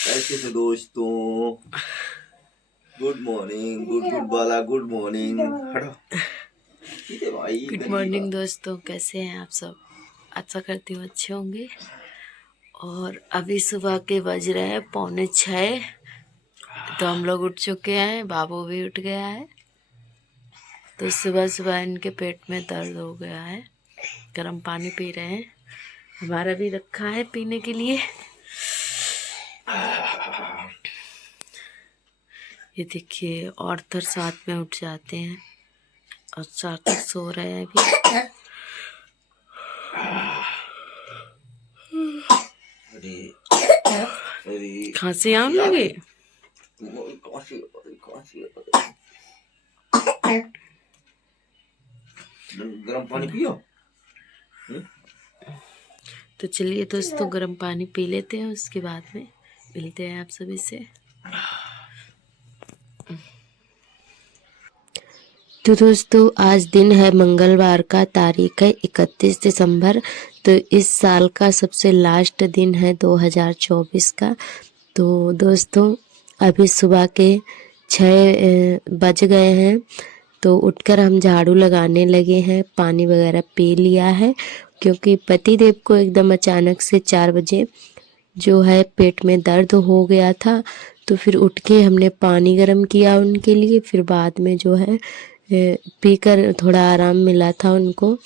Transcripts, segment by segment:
कैसे थे दोस्तों? गुड मॉर्निंग, गुड बाला, गुड मॉर्निंग। हटो सीधे भाई, गुड मॉर्निंग दोस्तों, कैसे हैं आप सब? आशा करती हूँ अच्छे होंगे। और अभी सुबह के बज रहे हैं 5:45। तो हम लोग उठ चुके हैं, बाबू भी उठ गया है। तो सुबह सुबह इनके पेट में दर्द हो गया है। गर्म पानी पी रहे हैं, हमारा भी रखा है पीने के लिए। ये देखिए, औरतर साथ में उठ जाते हैं और सार्थक सो रहे हैं अभी। खांसी आने लगी। गरम पानी पियो। तो चलिए दोस्तों, गर्म पानी पी लेते हैं, उसके बाद में मिलते हैं आप सभी से। तो दोस्तों, आज दिन है मंगलवार का, तारीख है 31 दिसंबर। तो इस साल का सबसे लास्ट दिन है 2024 का। तो दोस्तों, अभी सुबह के 6 बज गए हैं। तो उठकर हम झाड़ू लगाने लगे हैं, पानी वगैरह पी लिया है, क्योंकि पतिदेव को एकदम अचानक से 4 बजे जो है पेट में दर्द हो गया था। तो फिर उठ के हमने पानी गर्म किया उनके लिए, फिर बाद में जो है पीकर थोड़ा आराम मिला था उनको।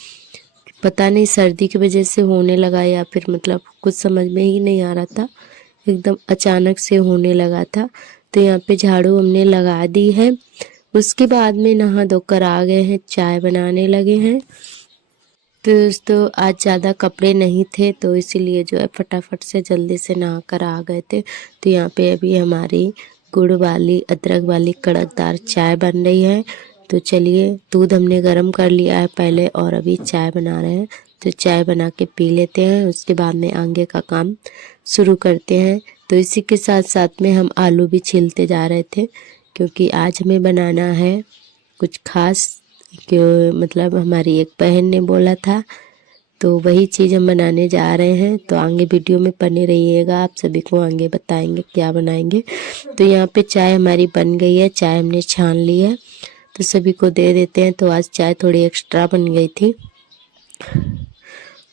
पता नहीं सर्दी की वजह से होने लगा या फिर मतलब कुछ समझ में ही नहीं आ रहा था, एकदम अचानक से होने लगा था। तो यहाँ पे झाड़ू हमने लगा दी है। उसके बाद में नहा धोकर आ गए हैं, चाय बनाने लगे हैं। तो दोस्तों, आज ज़्यादा कपड़े नहीं थे, तो इसीलिए जो है फटाफट से जल्दी से नहा कर आ गए थे। तो यहाँ पे अभी हमारी गुड़ वाली, अदरक वाली कड़कदार चाय बन रही है। तो चलिए, दूध हमने गर्म कर लिया है पहले और अभी चाय बना रहे हैं। तो चाय बना के पी लेते हैं, उसके बाद में आगे का काम शुरू करते हैं। तो इसी के साथ साथ में हम आलू भी छीलते जा रहे थे, क्योंकि आज हमें बनाना है कुछ खास। कि मतलब हमारी एक बहन ने बोला था, तो वही चीज़ हम बनाने जा रहे हैं। तो आगे वीडियो में बने रहिएगा, आप सभी को आगे बताएंगे क्या बनाएंगे। तो यहाँ पे चाय हमारी बन गई है, चाय हमने छान ली है, तो सभी को दे देते हैं। तो आज चाय थोड़ी एक्स्ट्रा बन गई थी।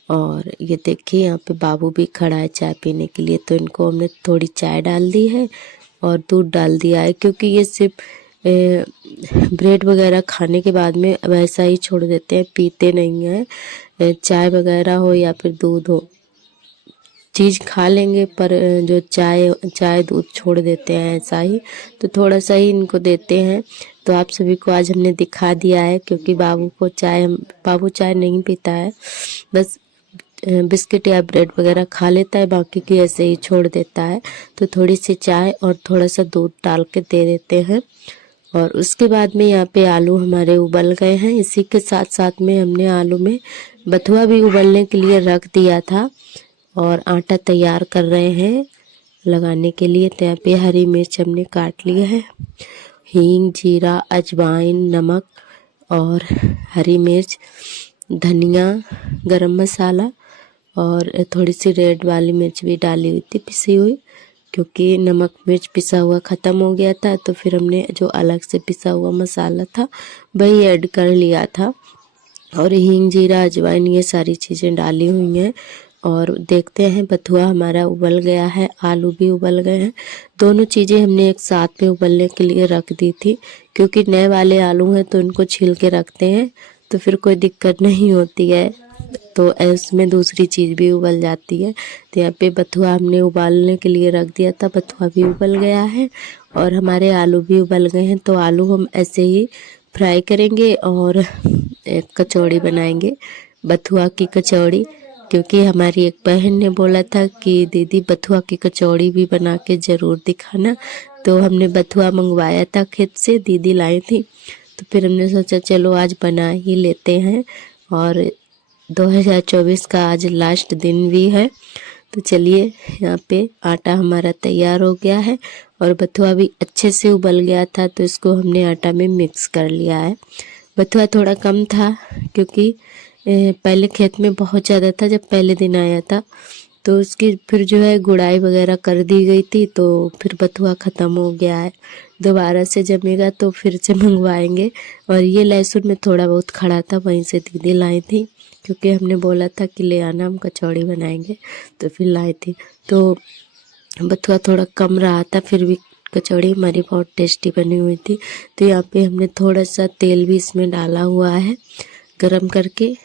और ये देखिए, यहाँ पे बाबू भी खड़ा है चाय पीने के लिए। तो इनको हमने थोड़ी चाय डाल दी है और दूध डाल दिया है, क्योंकि ये सिर्फ ब्रेड वगैरह खाने के बाद में वैसा ही छोड़ देते हैं, पीते नहीं हैं। चाय वगैरह हो या फिर दूध हो, चीज़ खा लेंगे, पर जो चाय दूध छोड़ देते हैं ऐसा ही। तो थोड़ा सा ही इनको देते हैं। तो आप सभी को आज हमने दिखा दिया है, क्योंकि बाबू चाय नहीं पीता है, बस बिस्किट या ब्रेड वगैरह खा लेता है, बाकी की ऐसे ही छोड़ देता है। तो थोड़ी सी चाय और थोड़ा सा दूध डाल के दे देते हैं। और उसके बाद में यहाँ पे आलू हमारे उबल गए हैं। इसी के साथ साथ में हमने आलू में बथुआ भी उबलने के लिए रख दिया था और आटा तैयार कर रहे हैं लगाने के लिए। तो यहाँ पे हरी मिर्च हमने काट लिया है, हींग, जीरा, अजवाइन, नमक और हरी मिर्च, धनिया, गरम मसाला और थोड़ी सी रेड वाली मिर्च भी डाली हुई थी पिसी हुई, क्योंकि नमक मिर्च पिसा हुआ ख़त्म हो गया था। तो फिर हमने जो अलग से पिसा हुआ मसाला था वही ऐड कर लिया था। और हींग, जीरा, अजवाइन ये सारी चीज़ें डाली हुई हैं। और देखते हैं, बथुआ हमारा उबल गया है, आलू भी उबल गए हैं। दोनों चीज़ें हमने एक साथ में उबलने के लिए रख दी थी, क्योंकि नए वाले आलू हैं तो इनको छील के रखते हैं तो फिर कोई दिक्कत नहीं होती है। तो इसमें दूसरी चीज़ भी उबल जाती है। तो यहाँ पे बथुआ हमने उबालने के लिए रख दिया था, बथुआ भी उबल गया है और हमारे आलू भी उबल गए हैं। तो आलू हम ऐसे ही फ्राई करेंगे और एक कचौड़ी बनाएंगे, बथुआ की कचौड़ी। क्योंकि हमारी एक बहन ने बोला था कि दीदी बथुआ की कचौड़ी भी बना के ज़रूर दिखाना। तो हमने बथुआ मंगवाया था खेत से, दीदी लाई थी। तो फिर हमने सोचा चलो आज बना ही लेते हैं। और 2024 का आज लास्ट दिन भी है। तो चलिए, यहाँ पे आटा हमारा तैयार हो गया है और बथुआ भी अच्छे से उबल गया था, तो इसको हमने आटा में मिक्स कर लिया है। बथुआ थोड़ा कम था, क्योंकि पहले खेत में बहुत ज़्यादा था जब पहले दिन आया था, तो उसकी फिर जो है गुड़ाई वगैरह कर दी गई थी, तो फिर बथुआ ख़त्म हो गया है। दोबारा से जमेगा तो फिर से मंगवाएंगे। और ये लहसुन में थोड़ा बहुत खड़ा था, वहीं से दीदी लाई थी, क्योंकि हमने बोला था कि ले आना, हम कचौड़ी बनाएंगे, तो फिर लाई थी। तो बथुआ थोड़ा कम रहा था, फिर भी कचौड़ी हमारी बहुत टेस्टी बनी हुई थी। तो यहाँ पे हमने थोड़ा सा तेल भी इसमें डाला हुआ है गरम करके,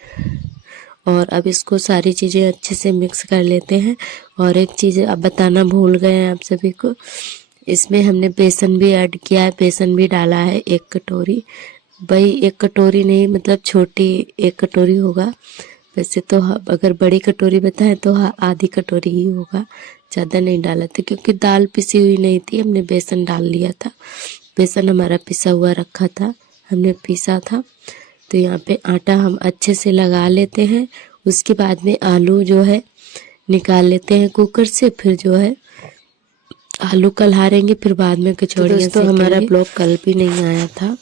और अब इसको सारी चीज़ें अच्छे से मिक्स कर लेते हैं। और एक चीज़ अब बताना भूल गए हैं आप सभी को, इसमें हमने बेसन भी ऐड किया है, बेसन भी डाला है 1 कटोरी। भाई 1 कटोरी नहीं, मतलब छोटी 1 कटोरी होगा। वैसे तो अगर बड़ी कटोरी बताएं तो आधी कटोरी ही होगा, ज़्यादा नहीं डाला था, क्योंकि दाल पिसी हुई नहीं थी, हमने बेसन डाल लिया था। बेसन हमारा पिसा हुआ रखा था, हमने पीसा था। तो यहाँ पे आटा हम अच्छे से लगा लेते हैं। उसके बाद में आलू जो है निकाल लेते हैं कुकर से, फिर जो है आलू कल्हारेंगे, फिर बाद में कचौड़ियाँ सेकेंगे। तो हमारा ब्लॉग कल भी नहीं आया था,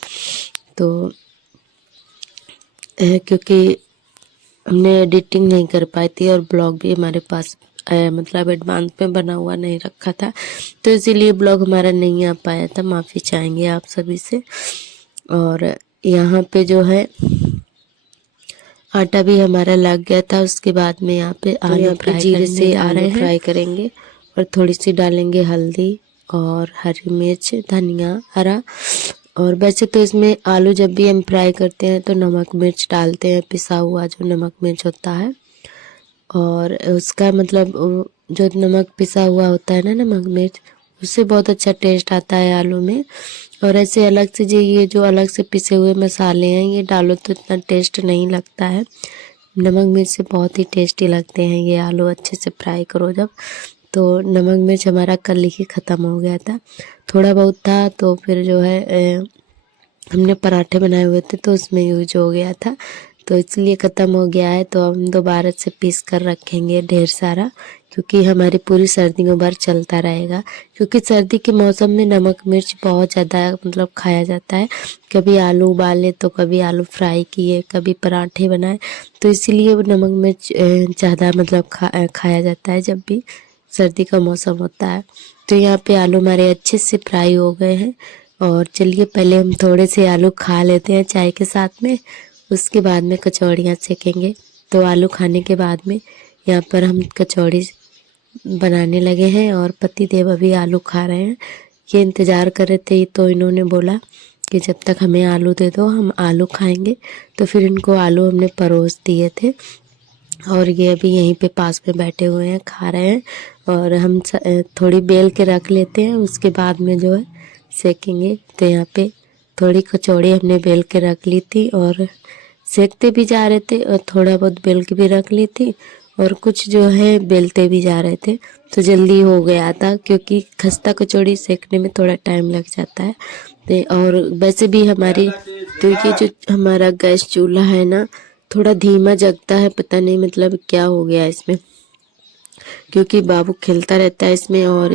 तो क्योंकि हमने एडिटिंग नहीं कर पाई थी, और ब्लॉग भी हमारे पास मतलब एडवांस में बना हुआ नहीं रखा था, तो इसीलिए ब्लॉग हमारा नहीं आ पाया था। माफ़ी चाहेंगे आप सभी से। और यहाँ पे जो है आटा भी हमारा लग गया था। उसके बाद में यहाँ पे आलू फ्राई जीरे से आलू फ्राई करेंगे, और थोड़ी सी डालेंगे हल्दी और हरी मिर्च, धनिया हरा। और वैसे तो इसमें आलू जब भी हम फ्राई करते हैं तो नमक मिर्च डालते हैं, पिसा हुआ जो नमक मिर्च होता है। और उसका मतलब जो नमक पिसा हुआ होता है ना, नमक मिर्च, उससे बहुत अच्छा टेस्ट आता है आलू में। और ऐसे अलग से जो ये जो अलग से पिसे हुए मसाले हैं, ये डालो तो इतना टेस्ट नहीं लगता है। नमक मिर्च से बहुत ही टेस्टी लगते हैं ये आलू, अच्छे से फ्राई करो जब। तो नमक मिर्च हमारा कल ही ख़त्म हो गया था, थोड़ा बहुत था, तो फिर जो है हमने पराठे बनाए हुए थे तो उसमें यूज हो गया था, तो इसलिए ख़त्म हो गया है। तो हम दोबारा से पीस कर रखेंगे ढेर सारा, क्योंकि हमारी पूरी सर्दियों भर चलता रहेगा। क्योंकि सर्दी के मौसम में नमक मिर्च बहुत ज़्यादा मतलब खाया जाता है। कभी आलू उबाले तो कभी आलू फ्राई किए, कभी पराठे बनाए, तो इसीलिए वो नमक मिर्च ज़्यादा मतलब खाया जाता है जब भी सर्दी का मौसम होता है। तो यहाँ पे आलू हमारे अच्छे से फ्राई हो गए हैं, और चलिए पहले हम थोड़े से आलू खा लेते हैं चाय के साथ में, उसके बाद में कचौड़ियाँ सेकेंगे। तो आलू खाने के बाद में यहाँ पर हम कचौड़ी बनाने लगे हैं, और पति देव अभी आलू खा रहे हैं। ये इंतज़ार कर रहे थे, तो इन्होंने बोला कि जब तक हमें आलू दे दो, हम आलू खाएंगे। तो फिर इनको आलू हमने परोस दिए थे, और ये अभी यहीं पे पास में बैठे हुए हैं, खा रहे हैं। और हम थोड़ी बेल के रख लेते हैं, उसके बाद में जो है सेकेंगे। तो यहाँ पे थोड़ी कचौड़ी हमने बेल के रख ली थी, और सेकते भी जा रहे थे, और थोड़ा बहुत बेल के भी रख ली थी, और कुछ जो है बेलते भी जा रहे थे। तो जल्दी हो गया था, क्योंकि खस्ता कचौड़ी सेकने में थोड़ा टाइम लग जाता है। और वैसे भी हमारी तो ये जो हमारा गैस चूल्हा है ना, थोड़ा धीमा जगता है, पता नहीं मतलब क्या हो गया इसमें, क्योंकि बाबू खेलता रहता है इसमें। और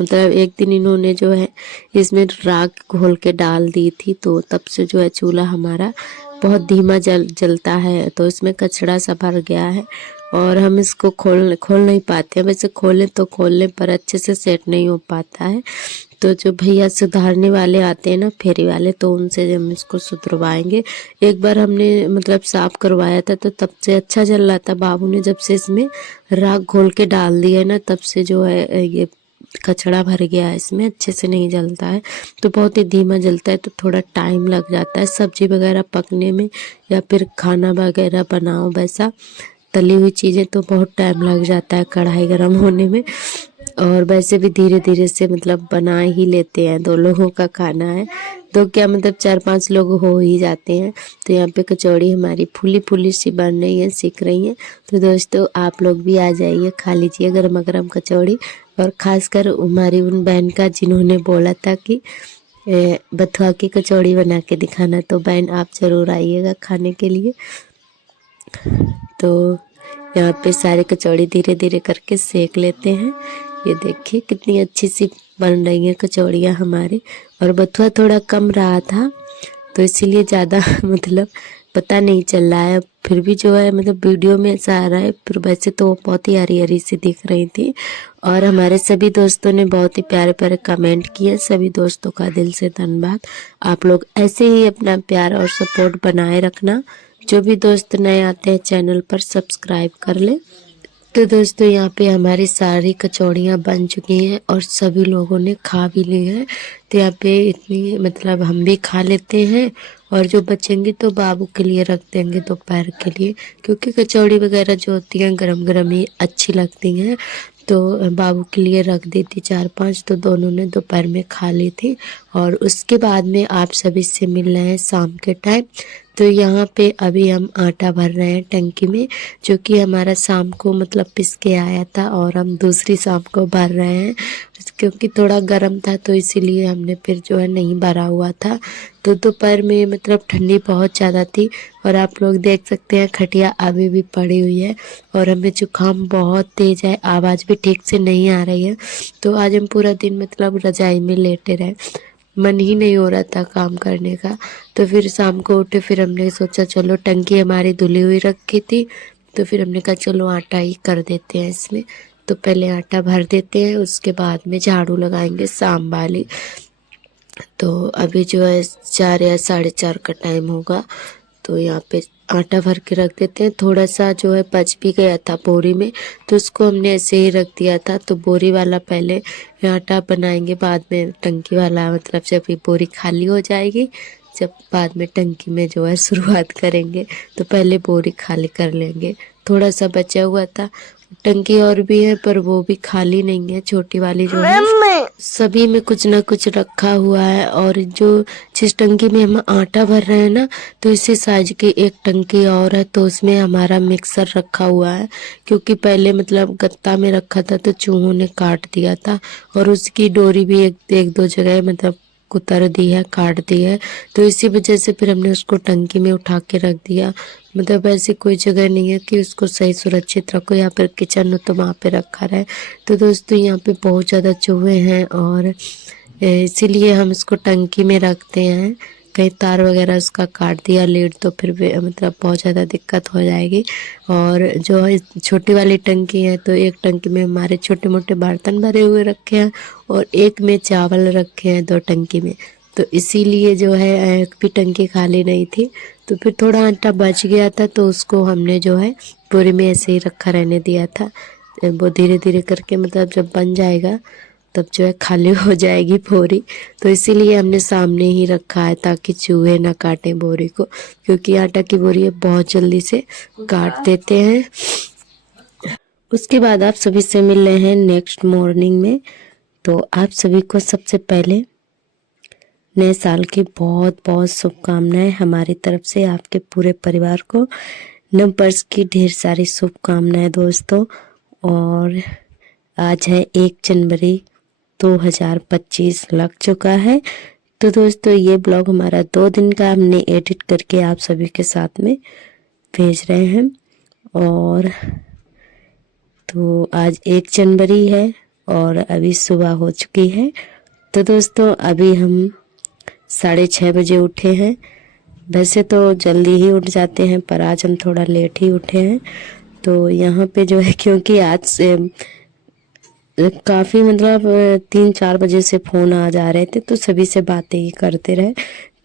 मतलब एक दिन इन्होंने जो है इसमें राख घोल के डाल दी थी, तो तब से जो है चूल्हा हमारा बहुत धीमा जलता है। तो इसमें कचरा सा भर गया है, और हम इसको खोल नहीं पाते हैं। वैसे खोलें तो खोल लें, पर अच्छे से सेट नहीं हो पाता है। तो जो भैया सुधारने वाले आते हैं ना, फेरी वाले, तो उनसे हम इसको सुधरवाएंगे। एक बार हमने मतलब साफ करवाया था, तो तब से अच्छा चल रहा था। बाबू ने जब से इसमें राख घोल के डाल दिया ना, तब से जो है ये कचड़ा भर गया है इसमें, अच्छे से नहीं जलता है। तो बहुत ही धीमा जलता है, तो थोड़ा टाइम लग जाता है सब्जी वगैरह पकने में, या फिर खाना वगैरह बनाओ वैसा तली हुई चीज़ें, तो बहुत टाइम लग जाता है कढ़ाई गर्म होने में। और वैसे भी धीरे धीरे से मतलब बना ही लेते हैं, 2 लोगों का खाना है तो क्या मतलब 4-5 लोग हो ही जाते हैं। तो यहाँ पे कचौड़ी हमारी फूली फूली सी बन रही है, सीख रही हैं। तो दोस्तों आप लोग भी आ जाइए, खा लीजिए गरम गरम कचौड़ी। और ख़ासकर हमारी उन बहन का जिन्होंने बोला था कि बथुआ की कचौड़ी बना के दिखाना, तो बहन आप ज़रूर आइएगा खाने के लिए। तो यहाँ पे सारे कचौड़ी धीरे धीरे करके सेक लेते हैं। ये देखिए कितनी अच्छी सी बन रही हैं कचौड़ियाँ हमारे। और बथुआ थोड़ा कम रहा था, तो इसीलिए ज़्यादा मतलब पता नहीं चल रहा है, फिर भी जो है मतलब वीडियो में ऐसा आ रहा है, फिर वैसे तो वो बहुत ही हरी हरी सी दिख रही थी। और हमारे सभी दोस्तों ने बहुत ही प्यारे प्यारे कमेंट किए, सभी दोस्तों का दिल से धन्यवाद। आप लोग ऐसे ही अपना प्यार और सपोर्ट बनाए रखना। जो भी दोस्त नए आते हैं चैनल पर सब्सक्राइब कर ले। तो दोस्तों यहाँ पे हमारी सारी कचौड़ियाँ बन चुकी हैं और सभी लोगों ने खा भी ली हैं। तो यहाँ पे इतनी मतलब हम भी खा लेते हैं और जो बचेंगे तो बाबू के लिए रख देंगे दोपहर के लिए, क्योंकि कचौड़ी वगैरह जो होती हैं गरम गरम ही अच्छी लगती हैं। तो बाबू के लिए रख दी थी 4-5, तो दोनों ने दोपहर में खा ली थी। और उसके बाद में आप सभी से मिल रहे हैं शाम के टाइम। तो यहाँ पे अभी हम आटा भर रहे हैं टंकी में, जो कि हमारा शाम को मतलब पिस के आया था और हम दूसरी शाम को भर रहे हैं, क्योंकि थोड़ा गर्म था तो इसीलिए हमने फिर जो है नहीं भरा हुआ था। तो दोपहर में मतलब ठंडी बहुत ज़्यादा थी और आप लोग देख सकते हैं खटिया अभी भी पड़ी हुई है और हमें जुकाम बहुत तेज़ है, आवाज़ भी ठीक से नहीं आ रही है। तो आज हम पूरा दिन मतलब रजाई में लेटे रहे, मन ही नहीं हो रहा था काम करने का। तो फिर शाम को उठे, फिर हमने सोचा चलो टंकी हमारी धुली हुई रखी थी, तो फिर हमने कहा चलो आटा ही कर देते हैं इसमें। तो पहले आटा भर देते हैं, उसके बाद में झाड़ू लगाएंगे शाम वाली। तो अभी जो है 4 या 4:30 का टाइम होगा। तो यहाँ पे आटा भर के रख देते हैं। थोड़ा सा जो है बच भी गया था बोरी में, तो उसको हमने ऐसे ही रख दिया था। तो बोरी वाला पहले आटा बनाएंगे, बाद में टंकी वाला, मतलब जब ये बोरी खाली हो जाएगी, जब बाद में टंकी में जो है शुरुआत करेंगे, तो पहले बोरी खाली कर लेंगे। थोड़ा सा बचा हुआ था, टंकी और भी है पर वो भी खाली नहीं है, छोटी वाली जो है। सभी में कुछ ना कुछ रखा हुआ है। और जो जिस टंकी में हम आटा भर रहे हैं ना, तो इसी साइज की एक टंकी और है, तो उसमें हमारा मिक्सर रखा हुआ है। क्योंकि पहले मतलब गत्ता में रखा था तो चूहों ने काट दिया था और उसकी डोरी भी एक दो जगह मतलब कुतर दी है, काट दी है। तो इसी वजह से फिर हमने उसको टंकी में उठा के रख दिया। मतलब ऐसी कोई जगह नहीं है कि उसको सही सुरक्षित रखो, यहाँ पर किचन हो तो वहाँ पे रखा रहे। तो दोस्तों यहाँ पे बहुत ज़्यादा चूहे हैं और इसीलिए हम इसको टंकी में रखते हैं। कहीं तार वगैरह उसका काट दिया लीड तो फिर मतलब बहुत ज़्यादा दिक्कत हो जाएगी। और जो है छोटी वाली टंकी है, तो एक टंकी में हमारे छोटे मोटे बर्तन भरे हुए रखे हैं और एक में चावल रखे हैं 2 टंकी में। तो इसीलिए जो है एक भी टंकी खाली नहीं थी। तो फिर थोड़ा आटा बच गया था तो उसको हमने जो है बोरी में ऐसे ही रखा रहने दिया था। वो धीरे धीरे करके मतलब जब बन जाएगा तब जो है खाली हो जाएगी बोरी। तो इसीलिए हमने सामने ही रखा है ताकि चूहे ना काटें बोरी को, क्योंकि आटा की बोरी बहुत जल्दी से काट देते हैं। उसके बाद आप सभी से मिल रहे हैं नेक्स्ट मॉर्निंग में। तो आप सभी को सबसे पहले नए साल की बहुत बहुत शुभकामनाएं हमारी तरफ से, आपके पूरे परिवार को नव वर्ष की ढेर सारी शुभकामनाएं दोस्तों। और आज है 1 जनवरी 2025 लग चुका है। तो दोस्तों ये ब्लॉग हमारा 2 दिन का हमने एडिट करके आप सभी के साथ में भेज रहे हैं। और तो आज 1 जनवरी है और अभी सुबह हो चुकी है। तो दोस्तों अभी हम 6:30 बजे उठे हैं। वैसे तो जल्दी ही उठ जाते हैं पर आज हम थोड़ा लेट ही उठे हैं। तो यहाँ पे जो है क्योंकि आज से काफ़ी मतलब 3-4 बजे से फ़ोन आ जा रहे थे, तो सभी से बातें ही करते रहे।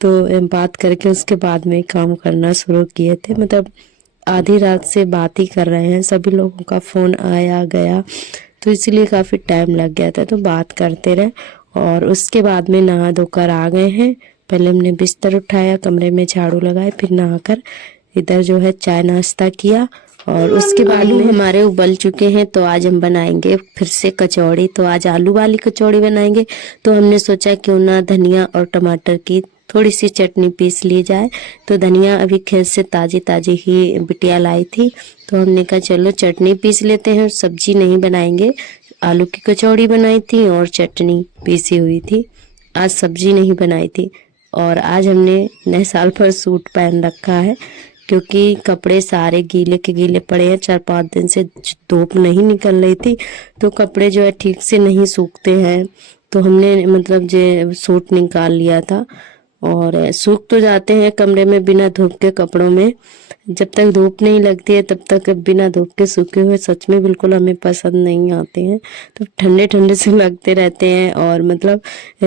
तो बात करके उसके बाद में काम करना शुरू किए थे। मतलब आधी रात से बात ही कर रहे हैं, सभी लोगों का फ़ोन आया गया, तो इसलिए काफ़ी टाइम लग गया था। तो बात करते रहे और उसके बाद में नहा धोकर आ गए हैं। पहले हमने बिस्तर उठाया, कमरे में झाड़ू लगाए, फिर नहाकर इधर जो है चाय नाश्ता किया। और उसके बाद आलू हमारे उबल चुके हैं, तो आज हम बनाएंगे फिर से कचौड़ी। तो आज आलू वाली कचौड़ी बनाएंगे। तो हमने सोचा क्यों ना धनिया और टमाटर की थोड़ी सी चटनी पीस ली जाए। तो धनिया अभी खेत से ताजी ताजी ही बिटिया लाई थी, तो हमने कहा चलो चटनी पीस लेते हैं, सब्जी नहीं बनाएंगे। आलू की कचौड़ी बनाई थी और चटनी पीसी हुई थी, आज सब्जी नहीं बनाई थी। और आज हमने नए साल पर सूट पहन रखा है, क्योंकि कपड़े सारे गीले के गीले पड़े हैं। 4-5 दिन से धूप नहीं निकल रही थी, तो कपड़े जो है ठीक से नहीं सूखते हैं। तो हमने मतलब जो सूट निकाल लिया था और सूख तो जाते हैं कमरे में बिना धूप के कपड़ों में। जब तक धूप नहीं लगती है तब तक बिना धूप के सूखे हुए सच में बिल्कुल हमें पसंद नहीं आते हैं, तो ठंडे ठंडे से लगते रहते हैं। और मतलब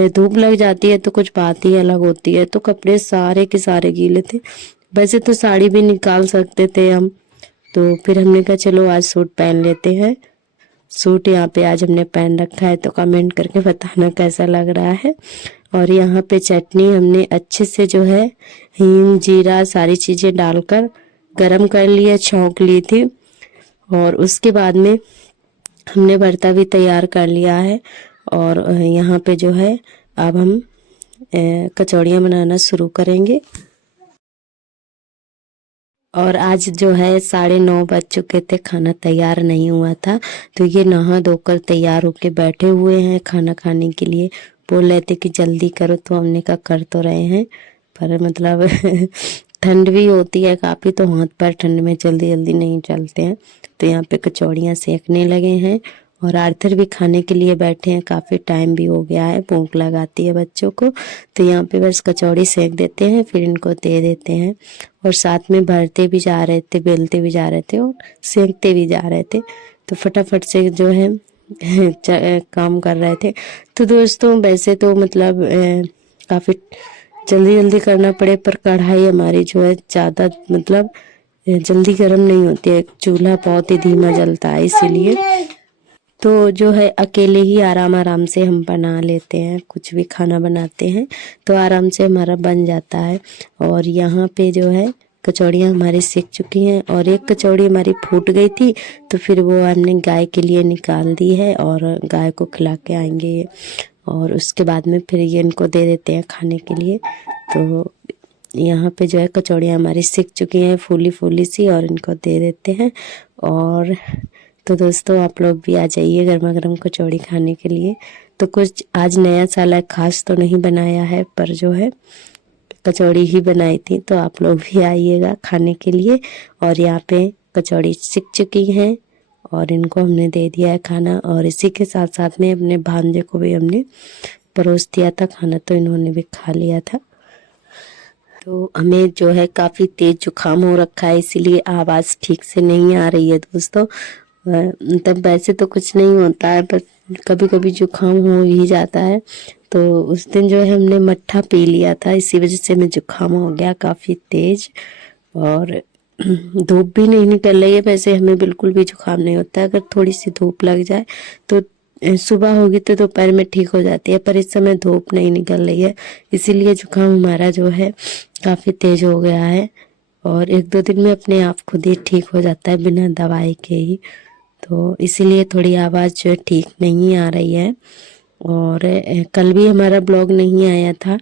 धूप लग जाती है तो कुछ बात ही अलग होती है। तो कपड़े सारे के सारे गीले थे। वैसे तो साड़ी भी निकाल सकते थे हम, तो फिर हमने कहा चलो आज सूट पहन लेते हैं। सूट यहाँ पे आज हमने पहन रखा है, तो कमेंट करके बताना कैसा लग रहा है। और यहाँ पे चटनी हमने अच्छे से जो है हींग जीरा सारी चीज़ें डालकर गरम कर लिया, छौंक ली थी। और उसके बाद में हमने भरता भी तैयार कर लिया है। और यहाँ पे जो है अब हम कचौड़ियाँ बनाना शुरू करेंगे। और आज जो है 9:30 बज चुके थे, खाना तैयार नहीं हुआ था। तो ये नहा धोकर तैयार होके बैठे हुए हैं खाना खाने के लिए। बोल रहे थे कि जल्दी करो, तो हमने कहा कर तो रहे हैं, पर मतलब ठंड भी होती है काफ़ी, तो हाथ पैर ठंड में जल्दी जल्दी नहीं चलते हैं। तो यहाँ पे कचौड़ियाँ सेकने लगे हैं और आर्थर भी खाने के लिए बैठे हैं। काफ़ी टाइम भी हो गया है, भूख लगाती है बच्चों को। तो यहाँ पे बस कचौड़ी सेक देते हैं, फिर इनको दे देते हैं। और साथ में भरते भी जा रहे थे, बेलते भी जा रहे थे और सेकते भी जा रहे थे। तो फटाफट से जो है काम कर रहे थे। तो दोस्तों वैसे तो मतलब काफ़ी जल्दी जल्दी करना पड़े, पर कढ़ाई हमारी जो है ज़्यादा मतलब जल्दी गर्म नहीं होती है। चूल्हा बहुत ही धीमा जलता है, इसीलिए तो जो है अकेले ही आराम आराम से हम बना लेते हैं। कुछ भी खाना बनाते हैं तो आराम से हमारा बन जाता है। और यहाँ पे जो है कचौड़ियाँ हमारी सेक चुकी हैं और एक कचौड़ी हमारी फूट गई थी, तो फिर वो हमने गाय के लिए निकाल दी है और गाय को खिला के आएंगे ये। और उसके बाद में फिर ये इनको दे देते हैं खाने के लिए। तो यहाँ पे जो है कचौड़ियाँ हमारी सिक चुकी हैं फूली फूली सी, और इनको दे देते हैं। और तो दोस्तों आप लोग भी आ जाइए गर्मा गर्म कचौड़ी खाने के लिए। तो कुछ आज नया साल खास तो नहीं बनाया है, पर जो है कचौड़ी ही बनाई थी, तो आप लोग भी आइएगा खाने के लिए। और यहाँ पे कचौड़ी सिक चुकी हैं और इनको हमने दे दिया है खाना। और इसी के साथ साथ में अपने भांजे को भी हमने परोस दिया था खाना, तो इन्होंने भी खा लिया था। तो हमें जो है काफ़ी तेज जुकाम हो रखा है, इसीलिए आवाज़ ठीक से नहीं आ रही है दोस्तों। तब वैसे तो कुछ नहीं होता है, पर कभी कभी जुकाम हो ही जाता है। तो उस दिन जो है हमने मट्ठा पी लिया था, इसी वजह से हमें जुकाम हो गया काफ़ी तेज। और धूप भी नहीं निकल रही है, वैसे हमें बिल्कुल भी जुकाम नहीं होता है। अगर थोड़ी सी धूप लग जाए तो सुबह होगी तो दोपहर में ठीक हो जाती है, पर इस समय धूप नहीं निकल रही है, इसीलिए जुकाम हमारा जो है काफ़ी तेज हो गया है। और 1-2 दिन में अपने आप खुद ही ठीक हो जाता है बिना दवाई के ही। तो इसीलिए थोड़ी आवाज़ जो है ठीक नहीं आ रही है। और कल भी हमारा ब्लॉग नहीं आया था।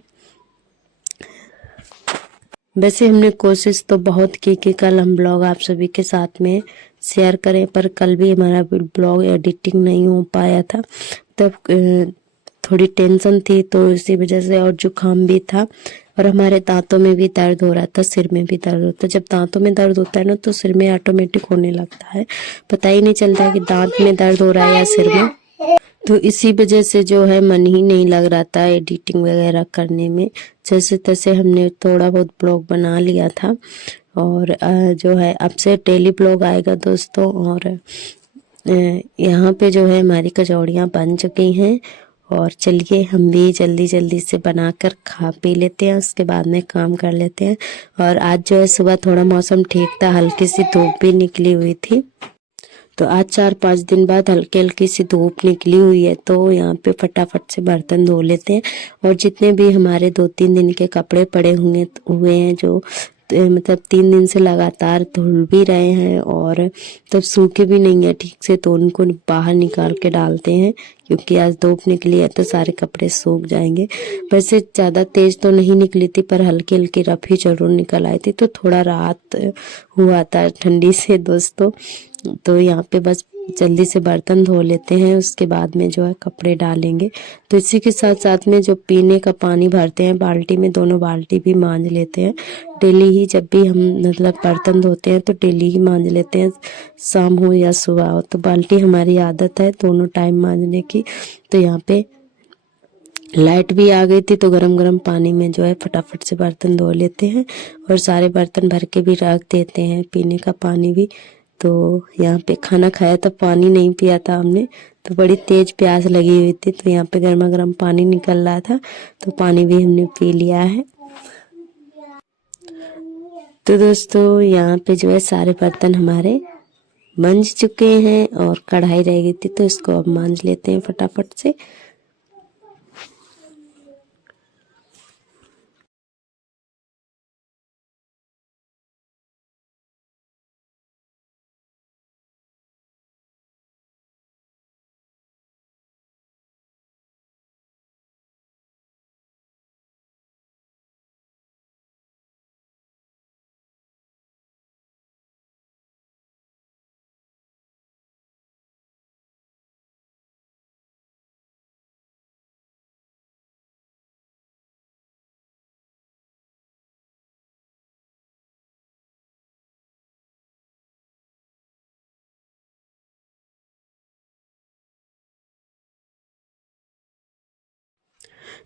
वैसे हमने कोशिश तो बहुत की कि कल हम ब्लॉग आप सभी के साथ में शेयर करें, पर कल भी हमारा ब्लॉग एडिटिंग नहीं हो पाया था। तब थोड़ी टेंशन थी, तो इसी वजह से, और जुकाम भी था। और हमारे दांतों में भी दर्द हो रहा था, सिर में भी दर्द होता है। जब दांतों में दर्द होता है ना, तो सिर में ऑटोमेटिक होने लगता है, पता ही नहीं चलता कि दांत में दर्द हो रहा है या सिर में। तो इसी वजह से जो है मन ही नहीं लग रहा था एडिटिंग वगैरह करने में। जैसे तैसे हमने थोड़ा बहुत ब्लॉग बना लिया था। और जो है अब से डेली ब्लॉग आएगा दोस्तों। और यहाँ पे जो है हमारी कचौड़ियाँ बन चुकी हैं। और चलिए हम भी जल्दी जल्दी से बनाकर खा पी लेते हैं, उसके बाद में काम कर लेते हैं। और आज जो है सुबह थोड़ा मौसम ठीक था, हल्की सी धूप भी निकली हुई थी। तो आज 4-5 दिन बाद हल्की हल्की सी धूप निकली हुई है, तो यहाँ पे फटाफट से बर्तन धो लेते हैं। और जितने भी हमारे 2-3 दिन के कपड़े पड़े हुए हैं, जो मतलब 3 दिन से लगातार धुल भी रहे हैं और तब सूखे भी नहीं है ठीक से, तो उनको बाहर निकाल के डालते हैं, क्योंकि आज धूप निकली है तो सारे कपड़े सूख जाएंगे। वैसे ज़्यादा तेज तो नहीं निकली थी, पर हल्की हल्की रफ ही जरूर निकल आई थी, तो थोड़ा राहत हुआ था ठंडी से दोस्तों। तो यहाँ पे बस जल्दी से बर्तन धो लेते हैं, उसके बाद में जो है कपड़े डालेंगे। तो इसी के साथ साथ में जो पीने का पानी भरते हैं बाल्टी में, दोनों बाल्टी भी मांज लेते हैं डेली ही। जब भी हम मतलब बर्तन धोते हैं तो डेली ही मांज लेते हैं, शाम हो या सुबह हो। तो बाल्टी हमारी आदत है दोनों टाइम मांजने की। तो यहाँ पे लाइट भी आ गई थी तो गरम गरम पानी में जो है फटाफट से बर्तन धो लेते हैं और सारे बर्तन भर के भी रख देते हैं, पीने का पानी भी। तो यहाँ पे खाना खाया तो पानी नहीं पिया था हमने, तो बड़ी तेज प्यास लगी हुई थी, तो यहाँ पे गर्मा गर्म पानी निकल रहा था तो पानी भी हमने पी लिया है। तो दोस्तों यहाँ पे जो है सारे बर्तन हमारे मंज चुके हैं और कढ़ाई रह गई थी तो इसको अब मांज लेते हैं फटाफट से।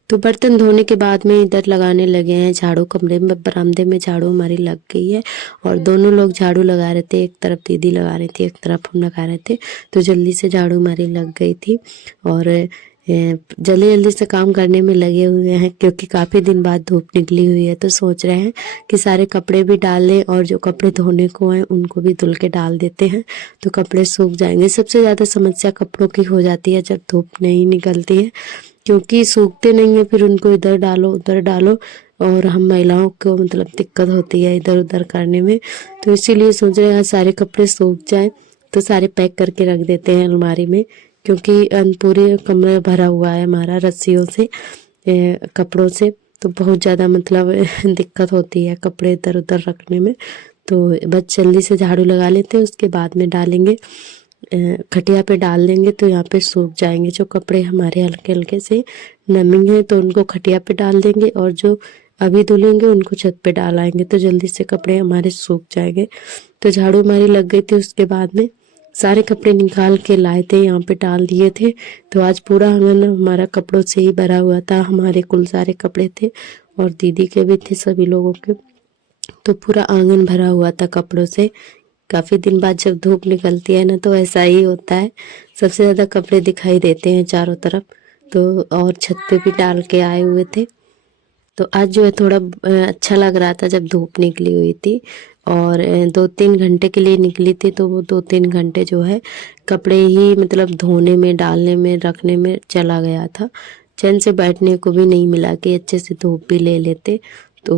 तो बर्तन धोने के बाद में इधर लगाने लगे हैं झाड़ू, कमरे में बरामदे में झाड़ू हमारी लग गई है और दोनों लोग झाड़ू लगा रहे थे, एक तरफ दीदी लगा रही थी, एक तरफ हम लगा रहे थे। तो जल्दी से झाड़ू हमारी लग गई थी और जल्दी जल्दी से काम करने में लगे हुए हैं क्योंकि काफ़ी दिन बाद धूप निकली हुई है। तो सोच रहे हैं कि सारे कपड़े भी डाल लें और जो कपड़े धोने को हैं उनको भी धुल के डाल देते हैं तो कपड़े सूख जाएंगे। सबसे ज़्यादा समस्या कपड़ों की हो जाती है जब धूप नहीं निकलती है, क्योंकि सूखते नहीं है, फिर उनको इधर डालो उधर डालो और हम महिलाओं को मतलब दिक्कत होती है इधर उधर करने में। तो इसीलिए सोच रहे हैं सारे कपड़े सूख जाए तो सारे पैक करके रख देते हैं अलमारी में, क्योंकि पूरे कमरा भरा हुआ है हमारा रस्सियों से, कपड़ों से। तो बहुत ज़्यादा मतलब दिक्कत होती है कपड़े इधर उधर रखने में। तो बस जल्दी से झाड़ू लगा लेते हैं, उसके बाद में डालेंगे, खटिया पे डाल देंगे तो यहाँ पे सूख जाएंगे। जो कपड़े हमारे हल्के हल्के से नमी है तो उनको खटिया पे डाल देंगे और जो अभी धुलेंगे उनको छत पे डाल आएंगे तो जल्दी से कपड़े हमारे सूख जाएंगे। तो झाड़ू हमारी लग गई थी, उसके बाद में सारे कपड़े निकाल के लाए थे, यहाँ पे डाल दिए थे। तो आज पूरा आंगन हमारा कपड़ों से ही भरा हुआ था, हमारे कुल सारे कपड़े थे और दीदी के भी थे, सभी लोगों के। तो पूरा आंगन भरा हुआ था कपड़ों से। काफ़ी दिन बाद जब धूप निकलती है ना तो ऐसा ही होता है, सबसे ज़्यादा कपड़े दिखाई देते हैं चारों तरफ। तो और छत पे भी डाल के आए हुए थे। तो आज जो है थोड़ा अच्छा लग रहा था जब धूप निकली हुई थी और 2-3 घंटे के लिए निकली थी तो वो 2-3 घंटे जो है कपड़े ही मतलब धोने में, डालने में, रखने में चला गया था। चैन से बैठने को भी नहीं मिला कि अच्छे से धूप भी ले लेते। तो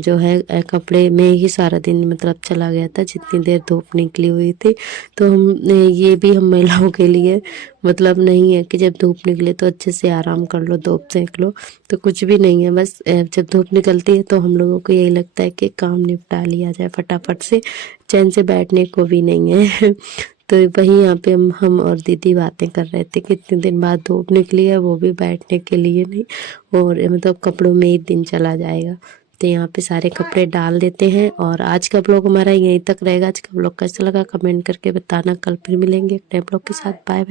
जो है कपड़े में ही सारा दिन मतलब चला गया था जितनी देर धूप निकली हुई थी। तो हम ये भी हम महिलाओं के लिए मतलब नहीं है कि जब धूप निकले तो अच्छे से आराम कर लो, धूप सेक लो, तो कुछ भी नहीं है। बस जब धूप निकलती है तो हम लोगों को यही लगता है कि काम निपटा लिया जाए फटाफट से, चैन से बैठने को भी नहीं है। तो वही यहाँ पे हम और दीदी बातें कर रहे थे कि इतने दिन बाद धूप निकली है, वो भी बैठने के लिए नहीं, और मतलब कपड़ों में ही दिन चला जाएगा। तो यहाँ पे सारे कपड़े डाल देते हैं और आज का ब्लॉग हमारा यहीं तक रहेगा। आज का ब्लॉग कैसा लगा कमेंट करके बताना। कल फिर मिलेंगे एक नए ब्लॉग के साथ। Bye bye.